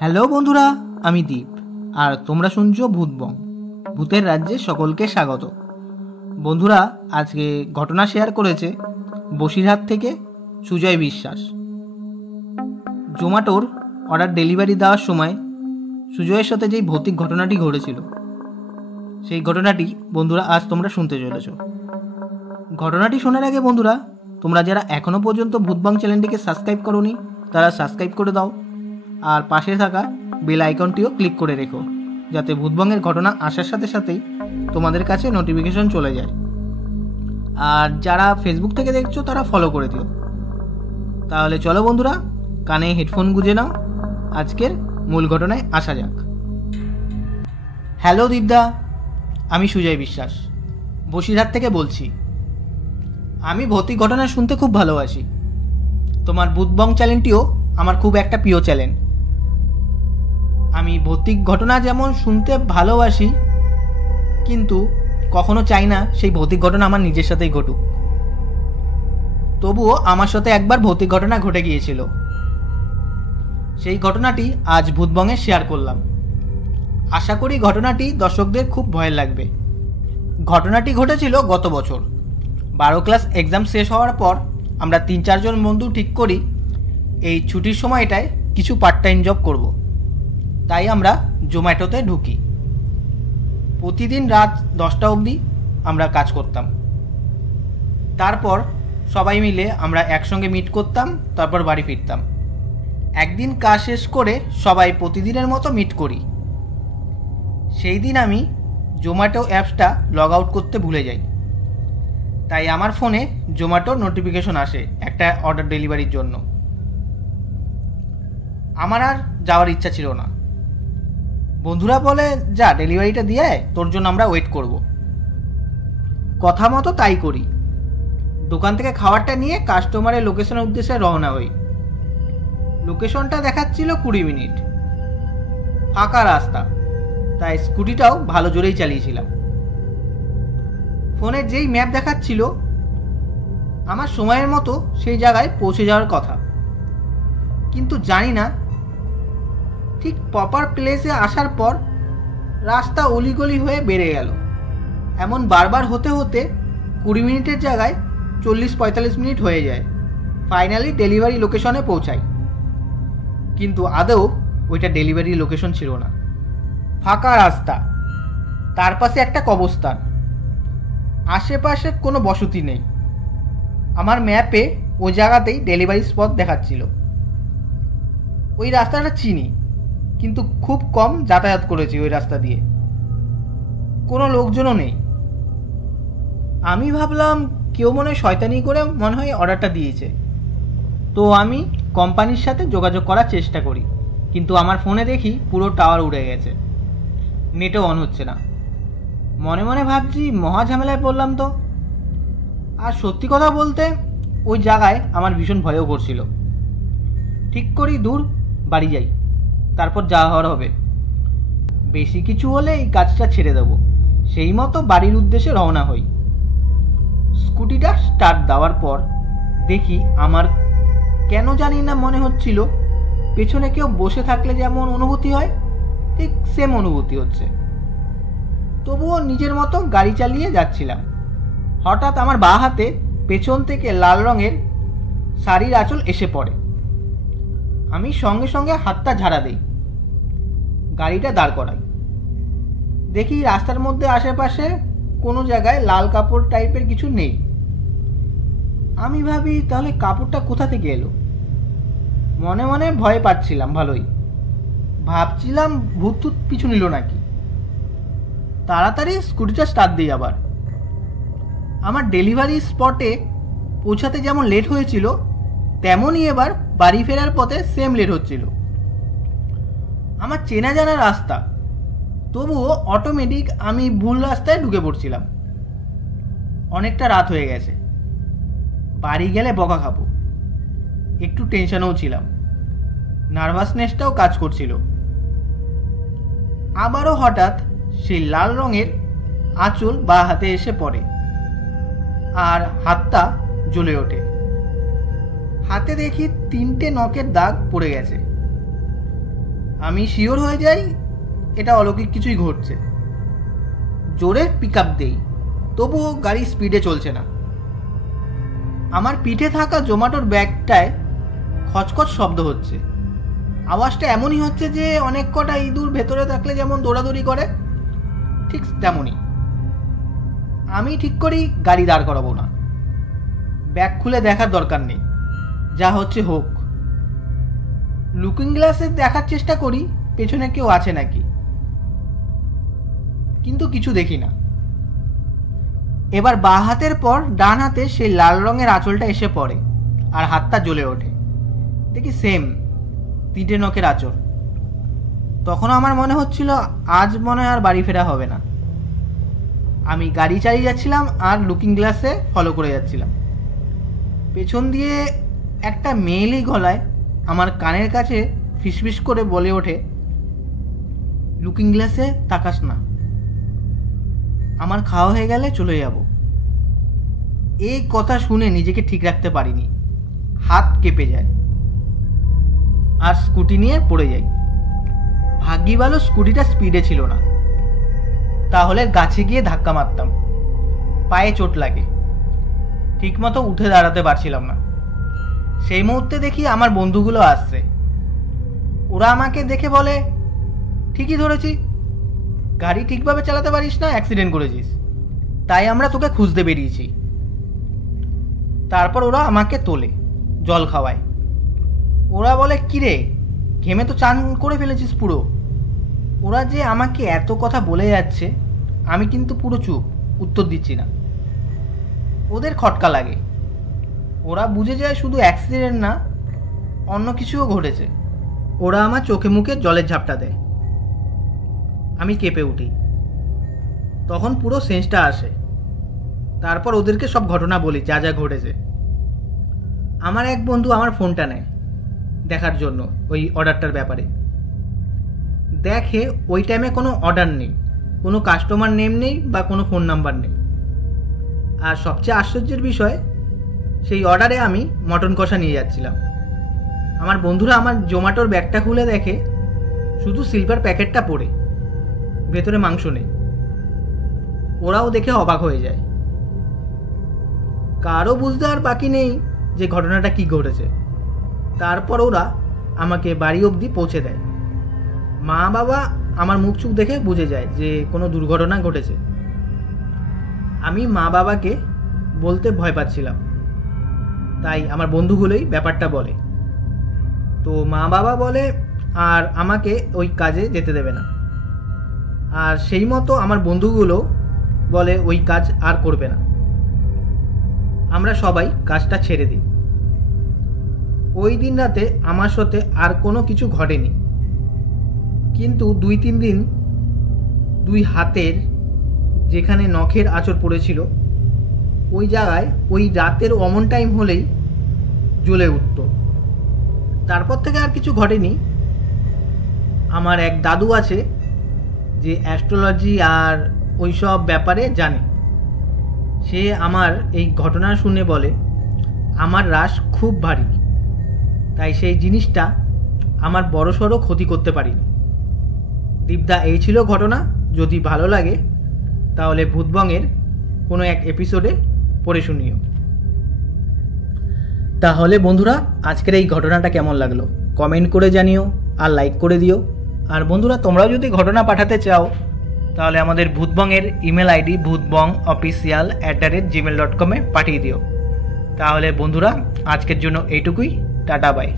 Hello বন্ধুরা, আমি দীপ আর তোমরা শুনছো ভূতবং। ভূতের রাজ্যে সকলকে স্বাগত। বন্ধুরা, আজকে ঘটনা শেয়ার করেছে বসিরহাট থেকে সুজয় বিশ্বাস। জোম্যাটোর অর্ডার ডেলিভারি দেওয়ার সময় সুজয়ের সাথে যেই ভৌতিক ঘটনাটি ঘটেছিল, সেই ঘটনাটি বন্ধুরা আজ তোমরা শুনতে চলেছ। ঘটনাটি শোনার আগে বন্ধুরা, তোমরা যারা এখনও পর্যন্ত ভূতবং চ্যানেলটিকে সাবস্ক্রাইব করোনি তারা সাবস্ক্রাইব করে দাও আর পাশে থাকা বেল আইকনটিও ক্লিক করে রেখো, যাতে ভূতবংয়ের ঘটনা আসার সাথে সাথেই তোমাদের কাছে নোটিফিকেশন চলে যায়। আর যারা ফেসবুক থেকে দেখছো তারা ফলো করে দিও। তাহলে চলো বন্ধুরা, কানে হেডফোন গুঁজে নাও, আজকের মূল ঘটনায় আসা যাক। হ্যালো দীপদা, আমি সুজয় বিশ্বাস বসিরহাট থেকে বলছি। আমি ভৌতিক ঘটনা শুনতে খুব ভালোবাসি। তোমার ভূতবং চ্যানেলটিও আমার খুব একটা প্রিয় চ্যানেল। আমি ভৌতিক ঘটনা যেমন শুনতে ভালোবাসি, কিন্তু কখনো চাই না সেই ভৌতিক ঘটনা আমার নিজের সাথেই ঘটুক। তবুও আমার সাথে একবার ভৌতিক ঘটনা ঘটে গিয়েছিল। সেই ঘটনাটি আজ ভূতবংয়ে শেয়ার করলাম। আশা করি ঘটনাটি দর্শকদের খুব ভয়ের লাগবে। ঘটনাটি ঘটেছিল গত বছর। 12 ক্লাস এক্সাম শেষ হওয়ার পর আমরা 3-4 জন বন্ধু ঠিক করি এই ছুটির সময়টায় কিছু পার্ট টাইম জব করব। তাই আমরা জোম্যাটোতে ঢুকি। প্রতিদিন রাত 10টা অবধি আমরা কাজ করতাম। তারপর সবাই মিলে আমরা একসঙ্গে মিট করতাম, তারপর বাড়ি ফিরতাম। একদিন কাজ শেষ করে সবাই প্রতিদিনের মতো মিট করি। সেই দিন আমি জোম্যাটো অ্যাপসটা লগ আউট করতে ভুলে যাই। তাই আমার ফোনে জোম্যাটোর নোটিফিকেশন আসে একটা অর্ডার ডেলিভারির জন্য। আমার আর যাওয়ার ইচ্ছা ছিল না। বন্ধুরা বলে, যা ডেলিভারিটা দিয়ে তোর জন্য আমরা ওয়েট করব। কথা মতো তাই করি। দোকান থেকে খাবারটা নিয়ে কাস্টমারের লোকেশনের উদ্দেশ্যে রওনা হই। লোকেশনটা দেখাচ্ছিল 20 মিনিট, ফাঁকা রাস্তা, তাই স্কুটিটাও ভালো জোরেই চালিয়েছিলাম। ফোনে যেই ম্যাপ দেখাচ্ছিল আমার সময়ের মতো সেই জায়গায় পৌঁছে যাওয়ার কথা, কিন্তু জানি না ঠিক প্রপার প্লেসে আসার পর রাস্তা অলিগলি হয়ে বেড়ে গেল। এমন বারবার হতে হতে 20 মিনিটের জায়গায় 40-45 মিনিট হয়ে যায়। ফাইনালি ডেলিভারি লোকেশনে পৌঁছাই, কিন্তু আদৌ ওইটা ডেলিভারি লোকেশন ছিল না। ফাঁকা রাস্তা, তার পাশে একটা কবরস্থান, আশেপাশে কোনো বসতি নেই। আমার ম্যাপে ওই জায়গাতেই ডেলিভারি স্পট দেখাচ্ছিল। ওই রাস্তাটা চিনি, কিন্তু খুব কম যাতায়াত করেছি ওই রাস্তা দিয়ে। কোনো লোকজনও নেই। আমি ভাবলাম কেউ মনে হয় শয়তানি করে মনে হয় অর্ডারটা দিয়েছে। তো আমি কোম্পানির সাথে যোগাযোগ করার চেষ্টা করি, কিন্তু আমার ফোনে দেখি পুরো টাওয়ার উড়ে গেছে, নেটও অন হচ্ছে না। মনে মনে ভাবছি মহা ঝামেলায় পড়লাম তো। আর সত্যি কথা বলতে ওই জায়গায় আমার ভীষণ ভয়ও করছিল। ঠিক করি দূর বাড়ি যাই, তারপর যা হওয়ার হবে। বেশি কিছু হলে এই কাজটা ছেড়ে দেবো। সেই মতো বাড়ির উদ্দেশ্যে রওনা হই। স্কুটিটা স্টার্ট দেওয়ার পর দেখি আমার কেন জানি না মনে হচ্ছিল পেছনে কেউ বসে থাকলে যেমন অনুভূতি হয় ঠিক সেম অনুভূতি হচ্ছে। তবুও নিজের মতো গাড়ি চালিয়ে যাচ্ছিলাম। হঠাৎ আমার বাঁ হাতে পেছন থেকে লাল রঙের শাড়ির আঁচল এসে পড়ে। আমি সঙ্গে সঙ্গে হাতটা ঝাড়া দিই, গাড়িটা দাঁড় করাই। দেখি রাস্তার মধ্যে আশেপাশে কোনো জায়গায় লাল কাপড় টাইপের কিছু নেই। আমি ভাবি তাহলে কাপড়টা কোথা থেকে এলো। মনে মনে ভয় পাচ্ছিলাম ভালোই। ভাবছিলাম ভূত পিছু নিল নাকি। তাড়াতাড়ি স্কুটিটা স্টার্ট দিই আবার। আমার ডেলিভারি স্পটে পৌঁছাতে যেমন লেট হয়েছিল, তেমনই এবার বাড়ি ফেরার পথে সেম লেট হচ্ছিল। আমার চেনা জানা রাস্তা, তবুও অটোমেটিক আমি ভুল রাস্তায় ঢুকে পড়ছিলাম। অনেকটা রাত হয়ে গেছে, বাড়ি গেলে বকা খাবো। একটু টেনশনেও ছিলাম, নার্ভাসনেসটাও কাজ করছিল। আবারও হঠাৎ সেই লাল রঙের আঁচল বা হাতে এসে পড়ে আর হাতটা জ্বলে ওঠে। হাতে দেখি 3টে নখের দাগ পড়ে গেছে। আমি শিওর হয়ে যাই এটা অলৌকিক কিছুই ঘটছে। জোরে পিক আপ দেই, তবুও গাড়ি স্পিডে চলছে না। আমার পিঠে থাকা জোম্যাটোর ব্যাগটায় খচখচ শব্দ হচ্ছে। আওয়াজটা এমনই হচ্ছে যে অনেক কটা ইঁদুর ভেতরে থাকলে যেমন দৌড়াদৌড়ি করে, ঠিক তেমনই। আমি ঠিক করি গাড়ি দাঁড় করাবো না, ব্যাগ খুলে দেখার দরকার নেই, যা হচ্ছে হোক। লুকিং গ্লাসে দেখার চেষ্টা করি পেছনে কেউ আছে নাকি, কিন্তু কিছু দেখি না। এবার বাঁ হাতের পর ডান হাতে সেই লাল রঙের আঁচলটা এসে পড়ে আর হাতটা জ্বলে ওঠে। দেখি সেম 3টে নখের আঁচল। তখনও আমার মনে হচ্ছিল আজ মনে হয় আর বাড়ি ফেরা হবে না। আমি গাড়ি চালিয়ে যাচ্ছিলাম আর লুকিং গ্লাসে ফলো করে যাচ্ছিলাম। পেছন দিয়ে একটা মেয়েলি গলায় আমার কানের কাছে ফিসফিস করে বলে ওঠে, লুকিং গ্লাসে তাকাস না, আমার খাওয়া হয়ে গেলে চলে যাব। এই কথা শুনে নিজেকে ঠিক রাখতে পারিনি, হাত কেঁপে যায় আর স্কুটি নিয়ে পড়ে যাই। ভাগ্যি ভালো স্কুটিটা স্পিডে ছিল না, তাহলে গাছে গিয়ে ধাক্কা মারতাম, পায়ে চোট লাগে, ঠিকমতো উঠে দাঁড়াতে পারছিলাম না। সেই মুহূর্তে দেখি আমার বন্ধুগুলো আসছে। ওরা আমাকে দেখে বলে, ঠিকই ধরেছি, গাড়ি ঠিকভাবে চালাতে পারিস না, অ্যাক্সিডেন্ট করেছিস, তাই আমরা তোকে খুঁজতে বেরিয়েছি। তারপর ওরা আমাকে তোলে, জল খাওয়ায়। ওরা বলে, কিরে ঘেমে তো চান করে ফেলেছিস পুরো। ওরা যে আমাকে এত কথা বলে যাচ্ছে, আমি কিন্তু পুরো চুপ, উত্তর দিচ্ছি না। ওদের খটকা লাগে, ওরা বুঝে যায় শুধু অ্যাক্সিডেন্ট না, অন্য কিছুও ঘটেছে। ওরা আমার চোখে মুখে জলের ঝাপটা দেয়, আমি কেঁপে উঠি। তখন পুরো সেন্সটা আসে। তারপর ওদেরকে সব ঘটনা বলি, যা যা ঘটেছে। আমার এক বন্ধু আমার ফোনটা নেয় দেখার জন্য ওই অর্ডারটার ব্যাপারে। দেখে ওই টাইমে কোনো অর্ডার নেই, কোনো কাস্টমার নেম নেই বা কোনো ফোন নাম্বার নেই। আর সবচেয়ে আশ্চর্যের বিষয়, সেই অর্ডারে আমি মটন কষা নিয়ে যাচ্ছিলাম। আমার বন্ধুরা আমার জোম্যাটোর ব্যাগটা খুলে দেখে শুধু সিলভার প্যাকেটটা পড়ে, ভেতরে মাংস নেই। ওরাও দেখে অবাক হয়ে যায়। কারও বুঝতে আর বাকি নেই যে ঘটনাটা কি ঘটেছে। তারপর ওরা আমাকে বাড়ি অবধি পৌঁছে দেয়। মা বাবা আমার মুখ চুখ দেখে বুঝে যায় যে কোনো দুর্ঘটনা ঘটেছে। আমি মা বাবাকে বলতে ভয় পাচ্ছিলাম, তাই আমার বন্ধুগুলোই ব্যাপারটা বলে। তো মা বাবা বলে আর আমাকে ওই কাজে যেতে দেবে না। আর সেই মতো আমার বন্ধুগুলো বলে ওই কাজ আর করবে না। আমরা সবাই কাজটা ছেড়ে দিই। ওই দিন রাতে আমার সাথে আর কোনো কিছু ঘটেনি, কিন্তু 2-3 দিন দুই হাতের যেখানে নখের আঁচড় পড়েছিল ওই জায়গায় ওই রাতের অমন টাইম হলেই জ্বলে উঠত। তারপর থেকে আর কিছু ঘটেনি। আমার এক দাদু আছে যে অ্যাস্ট্রোলজি আর ওই সব ব্যাপারে জানে। সে আমার এই ঘটনা শুনে বলে আমার রাশ খুব ভারী, তাই সেই জিনিসটা আমার বড়সড় ক্ষতি করতে পারিনি। দীপদা, এই ছিল ঘটনা। যদি ভালো লাগে তাহলে ভূতবংয়ের কোনো এক এপিসোডে পড়ে শুনিও। তাহলে বন্ধুরা, আজকের এই ঘটনাটা কেমন লাগলো কমেন্ট করে জানিও আর লাইক করে দিও। আর বন্ধুরা, তোমরাও যদি ঘটনা পাঠাতে চাও তাহলে আমাদের ভূতবংয়ের ইমেল আইডি bhutbongofficial@gmail.com পাঠিয়ে দিও। তাহলে বন্ধুরা, আজকের জন্য এইটুকুই। Tata bye.